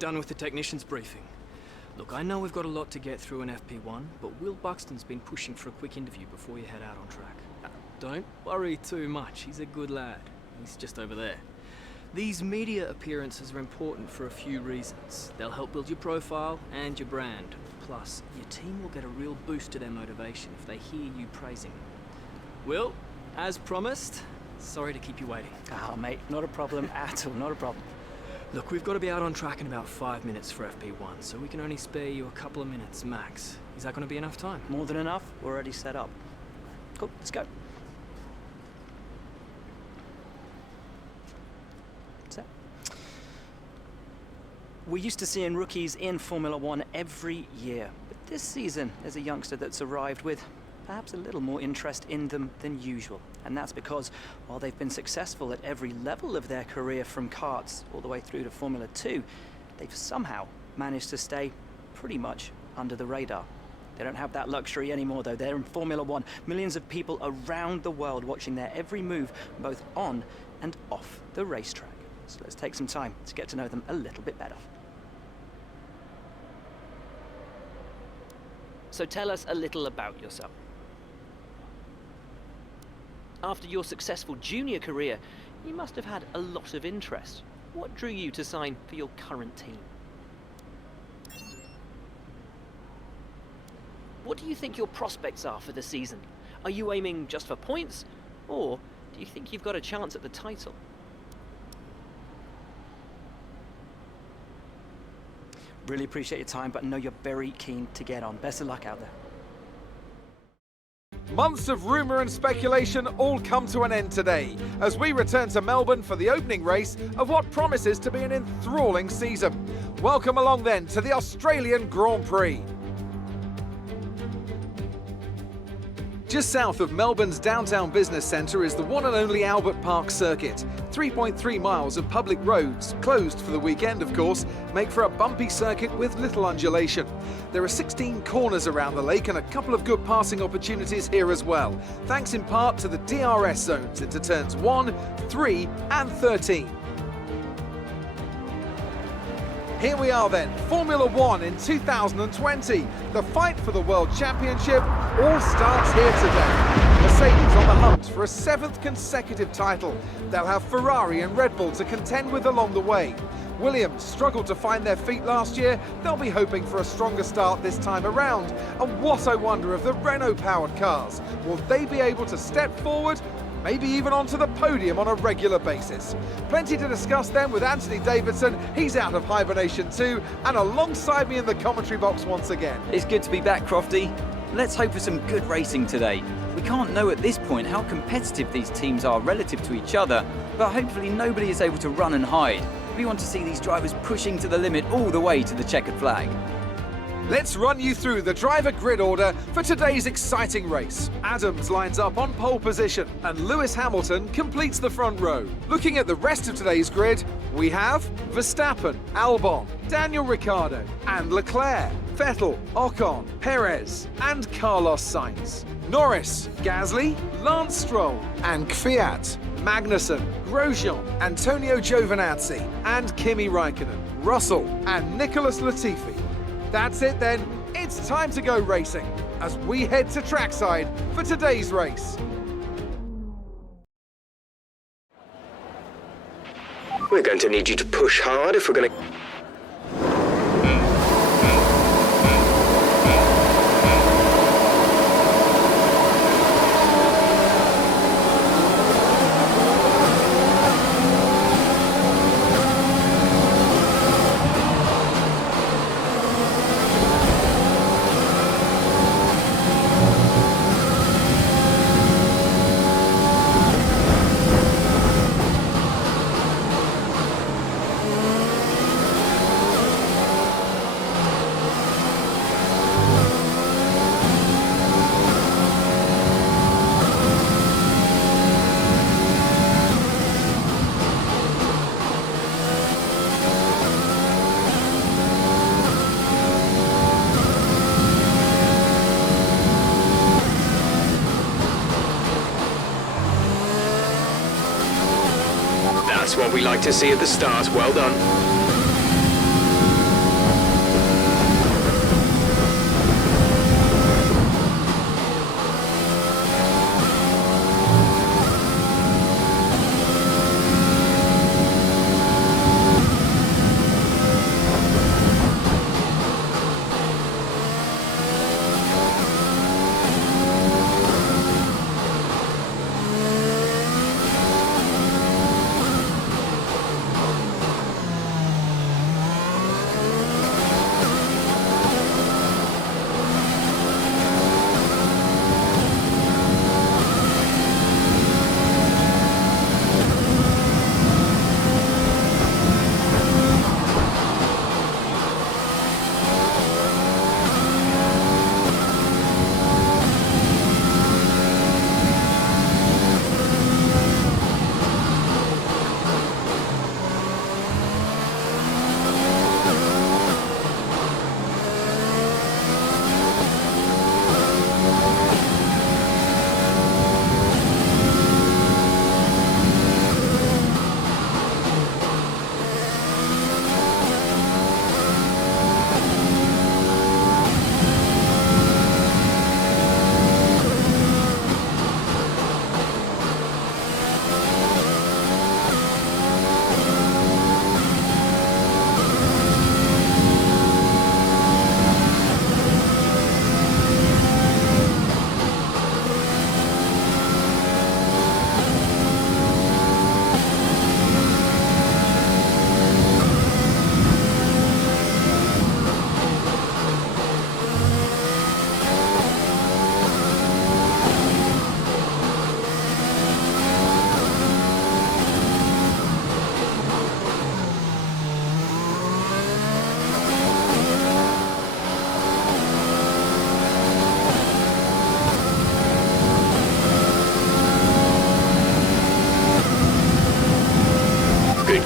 done with the technician's briefing. Look, I know we've got a lot to get through in FP1, but Will Buxton's been pushing for a quick interview before you head out on track. Don't worry too much, he's a good lad. He's just over there. These media appearances are important for a few reasons. They'll help build your profile and your brand. Plus, your team will get a real boost to their motivation if they hear you praising them. Will, as promised, sorry to keep you waiting. Oh, mate, not a problem at all, not a problem. Look, we've got to be out on track in about 5 minutes for FP1, so we can only spare you a couple of minutes max. Is that going to be enough time? More than enough. We're already set up. Cool, let's go. So, we're used to seeing rookies in Formula One every year, but this season there's a youngster that's arrived with perhaps a little more interest in them than usual. And that's because while they've been successful at every level of their career from karts all the way through to Formula 2, they've somehow managed to stay pretty much under the radar. They don't have that luxury anymore though. They're in Formula 1. Millions of people around the world watching their every move, both on and off the racetrack. So let's take some time to get to know them a little bit better. So tell us a little about yourself. After your successful junior career, you must have had a lot of interest. What drew you to sign for your current team? What do you think your prospects are for the season? Are you aiming just for points, or do you think you've got a chance at the title? Really appreciate your time, but I know you're very keen to get on. Best of luck out there. Months of rumour and speculation all come to an end today as we return to Melbourne for the opening race of what promises to be an enthralling season. Welcome along then to the Australian Grand Prix. Just south of Melbourne's downtown business centre is the one and only Albert Park circuit. 3.3 miles of public roads, closed for the weekend of course, make for a bumpy circuit with little undulation. There are 16 corners around the lake and a couple of good passing opportunities here as well, thanks in part to the DRS zones into turns 1, 3 and 13. Here we are then, Formula One in 2020. The fight for the World Championship all starts here today. Mercedes on the hunt for a 7th consecutive title. They'll have Ferrari and Red Bull to contend with along the way. Williams struggled to find their feet last year. They'll be hoping for a stronger start this time around. And what I wonder of the Renault-powered cars. Will they be able to step forward? Maybe even onto the podium on a regular basis. Plenty to discuss then with Anthony Davidson. He's out of hibernation too, and alongside me in the commentary box once again. It's good to be back, Crofty. Let's hope for some good racing today. We can't know at this point how competitive these teams are relative to each other, but hopefully nobody is able to run and hide. We want to see these drivers pushing to the limit all the way to the checkered flag. Let's run you through the driver grid order for today's exciting race. Adams lines up on pole position and Lewis Hamilton completes the front row. Looking at the rest of today's grid, we have Verstappen, Albon, Daniel Ricciardo and Leclerc, Vettel, Ocon, Perez and Carlos Sainz. Norris, Gasly, Lance Stroll and Kvyat, Magnussen, Grosjean, Antonio Giovinazzi and Kimi Raikkonen, Russell and Nicholas Latifi. That's it then, it's time to go racing as we head to trackside for today's race. We're going to need you to push hard if we're going to... That's what we like to see at the start. Well done.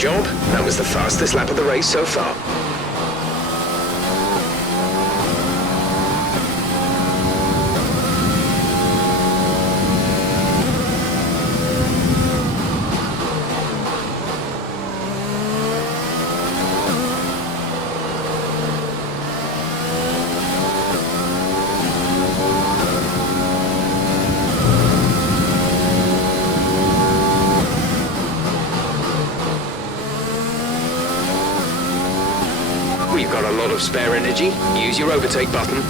job. That was the fastest lap of the race so far. You've got a lot of spare energy. Use your overtake button.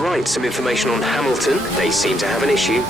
Right, some information on Hamilton. They seem to have an issue.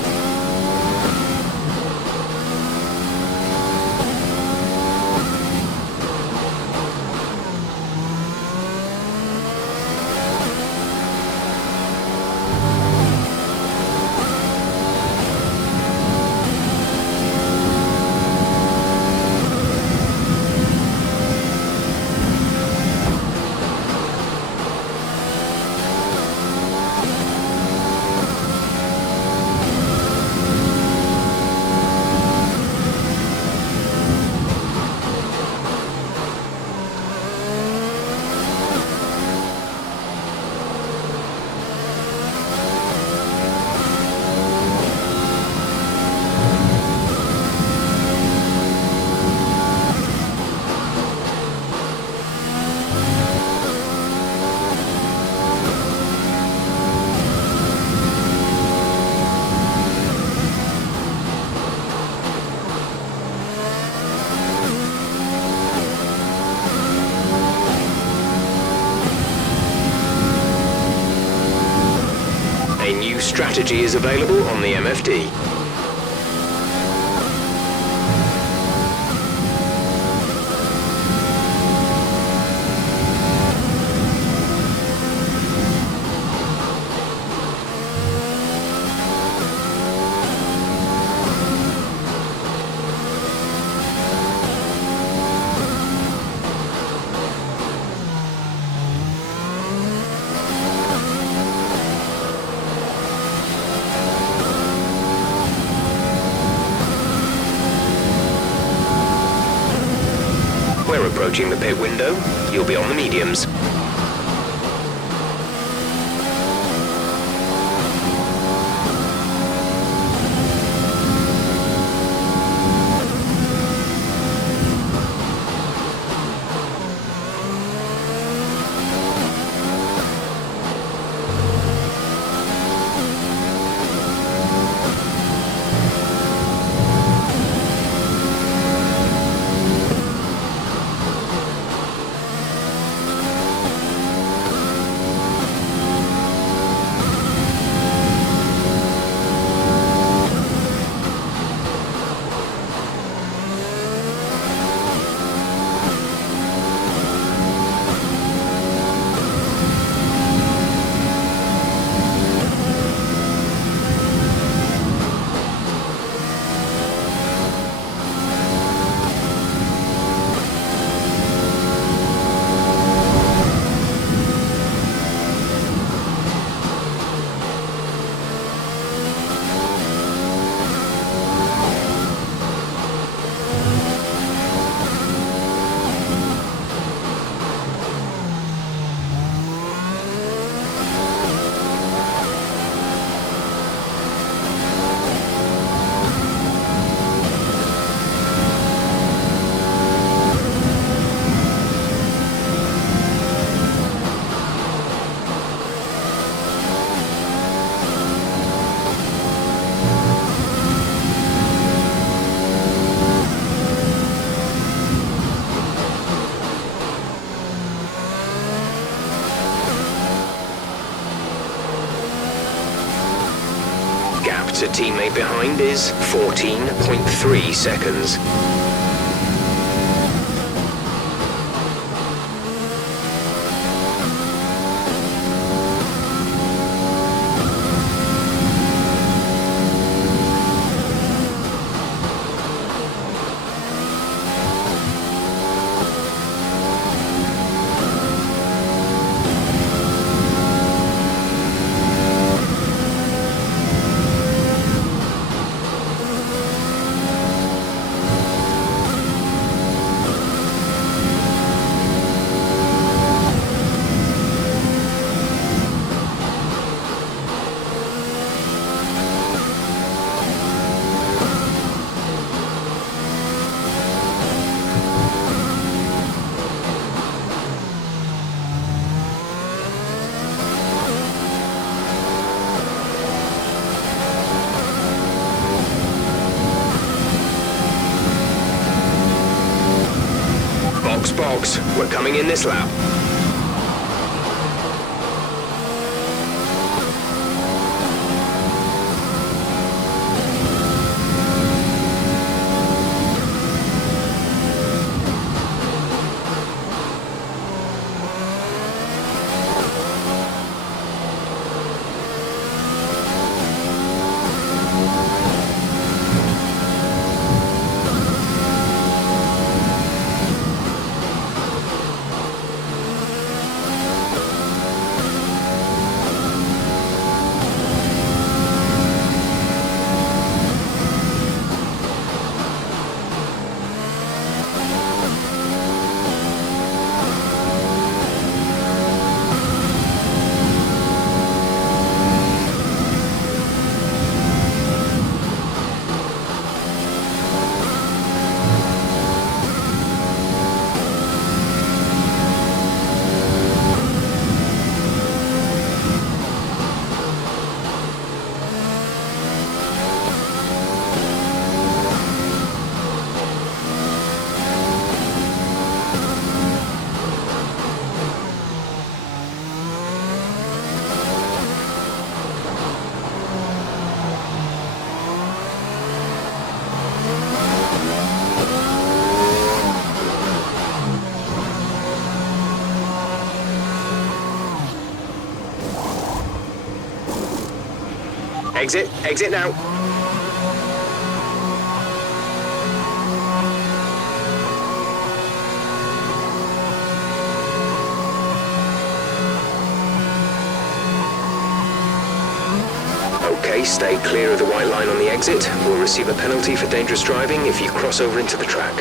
A new strategy is available on the MFD. We're approaching the pit window. You'll be on the mediums. Gap to teammate behind is 14.3 seconds. Box, box. We're coming in this lap. Exit, exit now. Okay, stay clear of the white line on the exit. We'll receive a penalty for dangerous driving if you cross over into the track.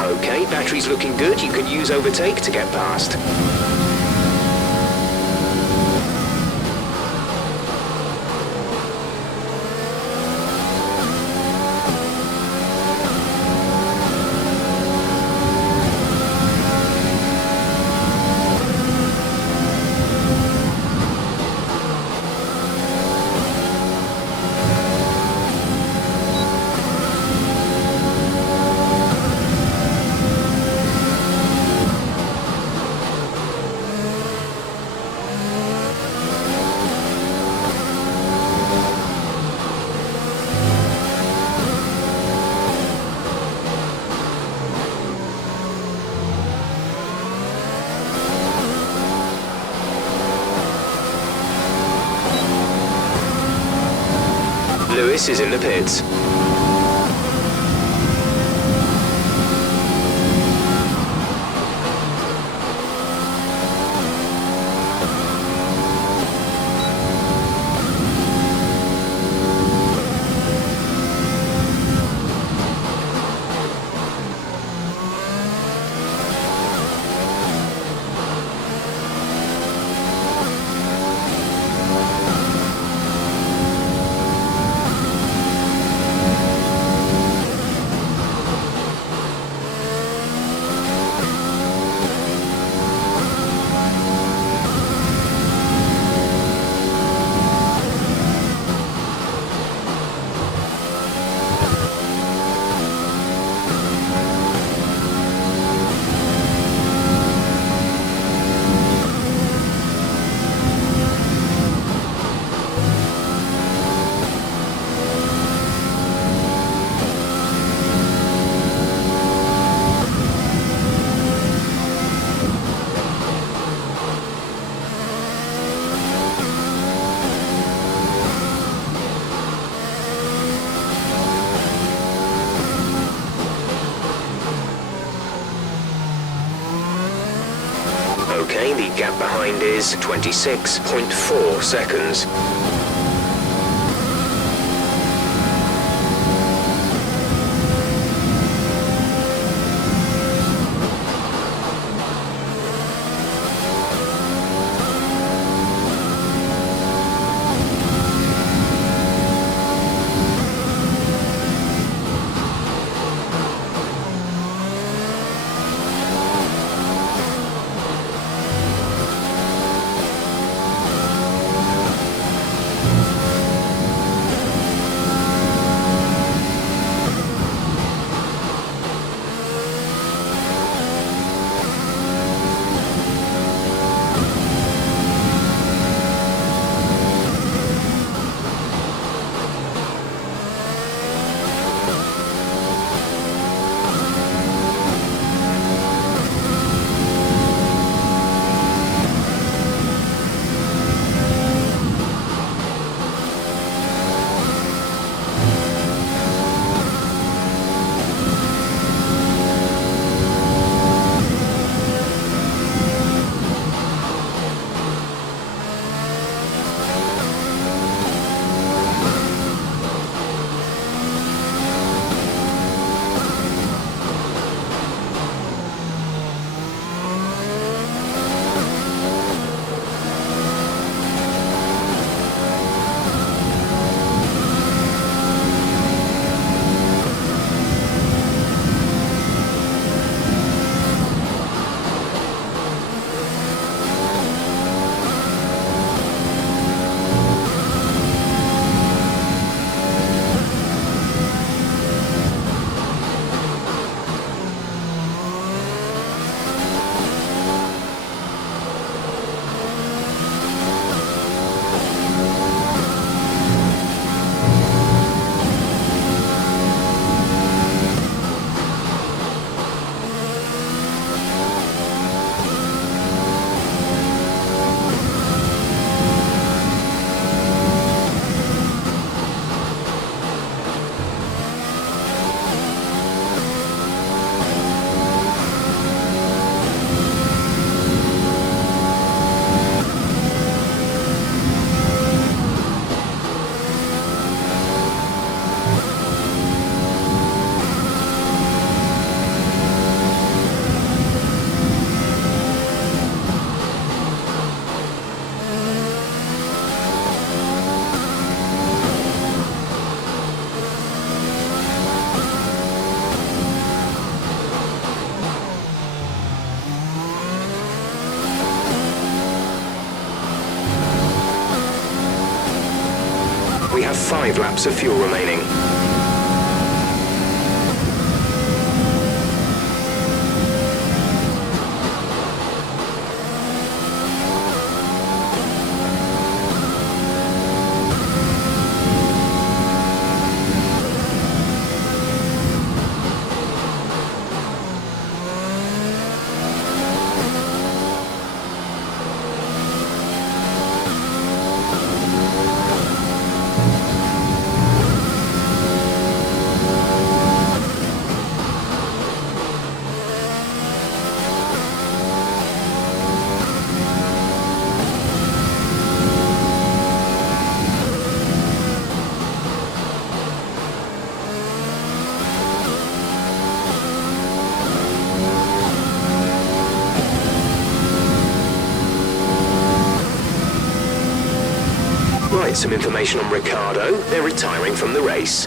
Okay, battery's looking good. You can use overtake to get past. Lewis is in the pits. Okay, the gap behind is 26.4 seconds. have 5 laps of fuel remaining. Right, some information on Ricardo. They're retiring from the race.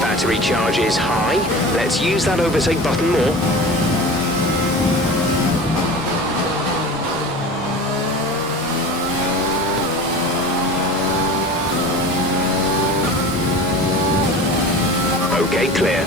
Battery charge is high. Let's use that overtake button more. Okay, clear.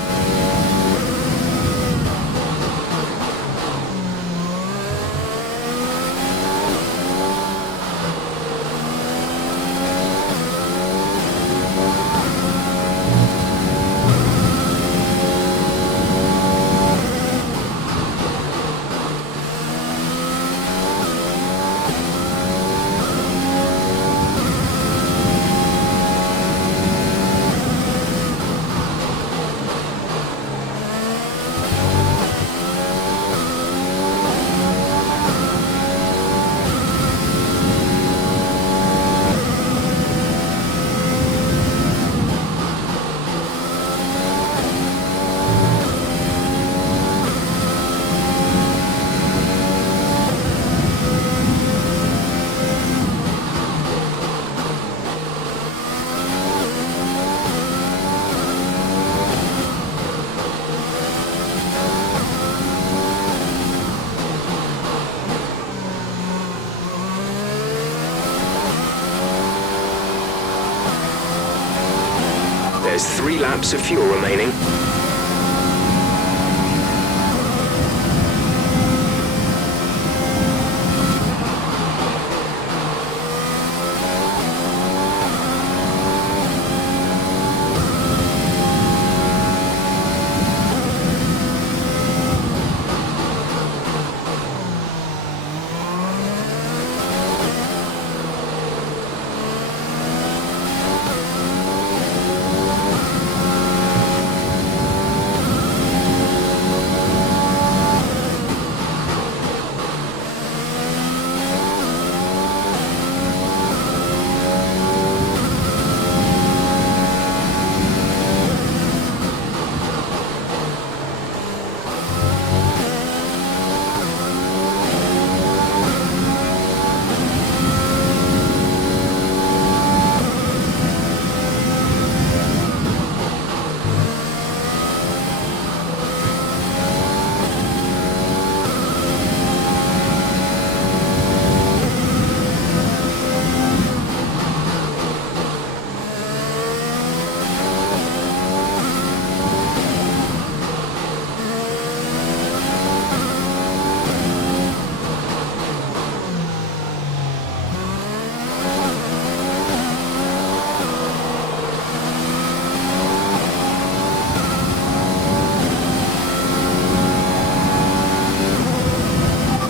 There's 3 laps of fuel remaining.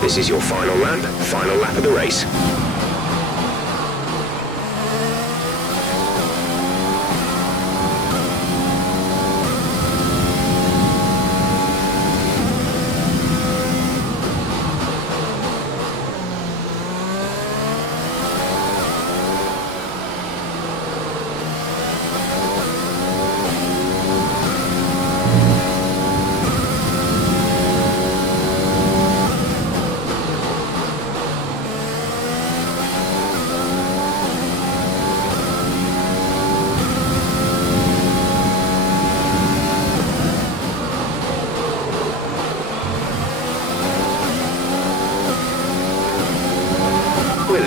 This is your final lap of the race.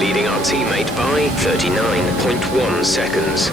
leading our teammate by 39.1 seconds.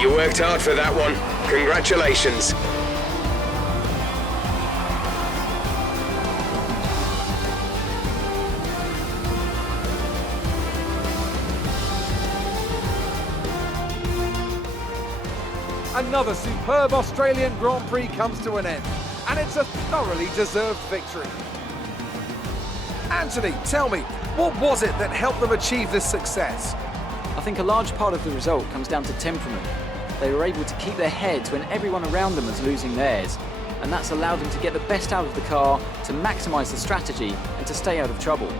You worked hard for that one. Congratulations. Another superb Australian Grand Prix comes to an end, and it's a thoroughly deserved victory. Anthony, tell me, what was it that helped them achieve this success? I think a large part of the result comes down to temperament. They were able to keep their heads when everyone around them was losing theirs, and that's allowed them to get the best out of the car, to maximise the strategy, and to stay out of trouble.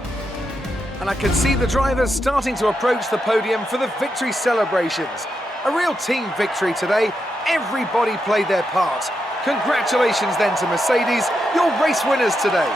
And I can see the drivers starting to approach the podium for the victory celebrations. A real team victory today. Everybody played their part. Congratulations then to Mercedes, your race winners today.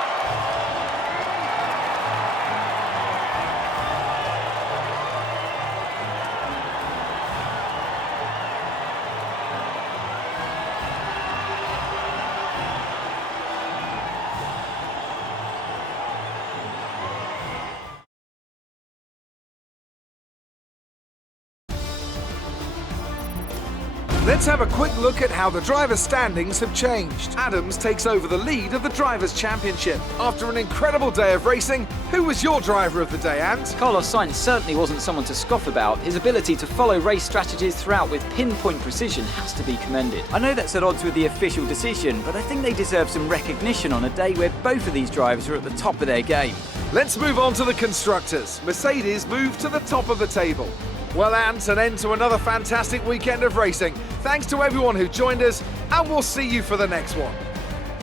Let's have a quick look at how the drivers' standings have changed. Adams takes over the lead of the Drivers' Championship. After an incredible day of racing, who was your driver of the day, Ant? Carlos Sainz certainly wasn't someone to scoff about. His ability to follow race strategies throughout with pinpoint precision has to be commended. I know that's at odds with the official decision, but I think they deserve some recognition on a day where both of these drivers are at the top of their game. Let's move on to the constructors. Mercedes moved to the top of the table. Well, Ant, an end to another fantastic weekend of racing. Thanks to everyone who joined us, and we'll see you for the next one.